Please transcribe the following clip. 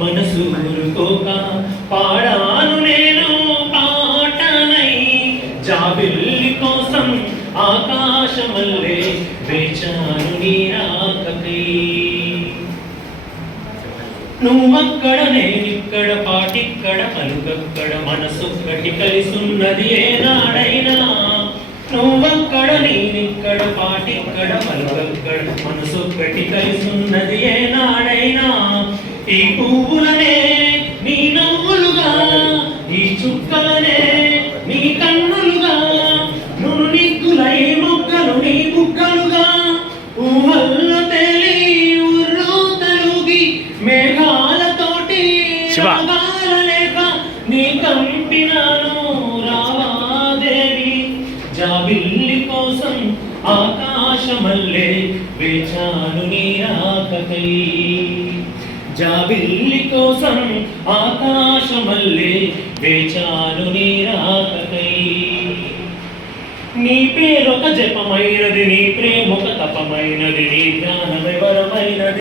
మనసు ఊరుకోక పాడాను నేను పాటనై జాబిల్లి కోసం ఆకాశమల్లే వేచాను నీ రాకకై. నువ్వక్కడ నేనిక్కడ పాటిక్కడ పలుకక్కడ మనసొక్కటి కలిసున్నది ఏనాడైనా. నువ్వక్కడ నేనిక్కడ పాటిక్కడ పలుకక్కడ మనసొక్కటి కలిసున్నది ఏనాడైనా. ఈ పువ్వులనే నీ నవ్వులుగా, ఈ చుక్కలనే నీ కన్నులుగా, నును నిగ్గులై మొగ్గలు నీ బుగ్గలుగా, ఊహల్లో తేలి ఊర్లో తలుగి మేఘాలతోటి రాగాలలేక నీ కంపినాను రావాదేవి. జాబిల్లి కోసం ఆకాశమల్లే వేచాను నీ రాకకై. జాబిల్లి కోసం ఆకాశమల్లే వేచాను నీ రాకకై. నీ పేరొక జపమైనది, నీ ప్రేమొక తపమైనది, నీ జ్ఞానమెవరమైనది.